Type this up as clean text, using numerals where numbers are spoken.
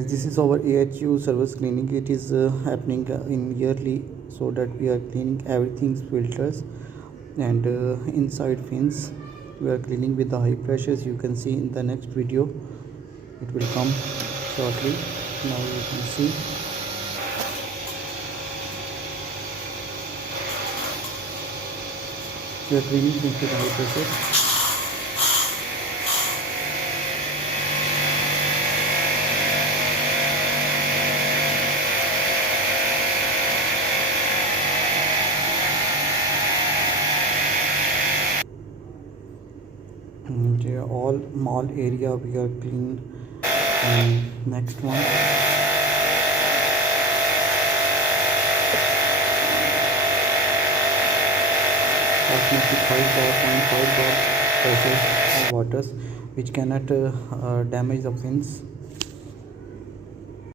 This is our AHU service cleaning. It is happening in yearly, so that we are cleaning everything's filters and inside fins. We are cleaning with the high pressures. You can see in the next video. It will come shortly. Now you can see. We are cleaning fins with high pressure. And all mall area we are cleaned. Next one, approximately 5 bar, 0.5 bar pressure waters, which cannot damage the fins.